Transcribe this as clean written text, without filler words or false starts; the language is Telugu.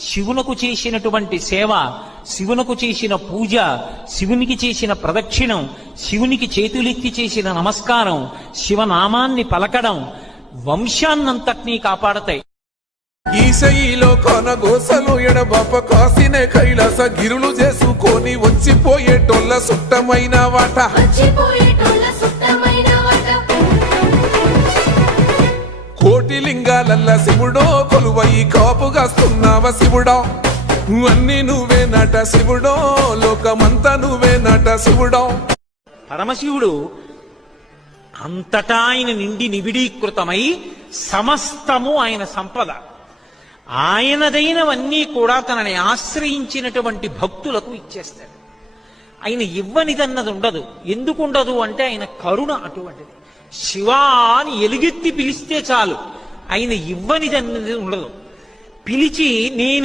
శివునకు చేసినటువంటి సేవ, శివునకు చేసిన పూజ, శివునికి చేసిన ప్రదక్షిణం, శివునికి చేతులెత్తి చేసిన నమస్కారం, శివనామాన్ని పలకడం వంశాన్నంతటినీ కాపాడతాయి. ఈశయిలో కొనగోసలు ఎడబాప కాసిన కైలాస గిరులు చేసుకొని వచ్చిపోయేటోళ్ళ సుట్టమైన వాట. కోటి లింగాలల్ల శివుడో కొలువై కాపుగాస్తున్నావ శివుడా, అన్ని నువ్వే నట శివుడో, లోకమంతా నువ్వే నట శివుడో. పరమశివుడు అంతటా ఆయన నిండి నిబిడీకృతమై సమస్తము ఆయన సంపద. ఆయనదైనవన్నీ కూడా తనని ఆశ్రయించినటువంటి భక్తులకు ఇచ్చేస్తాడు. ఆయన ఇవ్వనిదన్నది ఉండదు. ఎందుకు ఉండదు అంటే ఆయన కరుణ అటువంటిది. శివా అని ఎలుగెత్తి పిలిస్తే చాలు, ఆయన ఇవ్వనిదన్నది ఉండదు. పిలిచి నేనే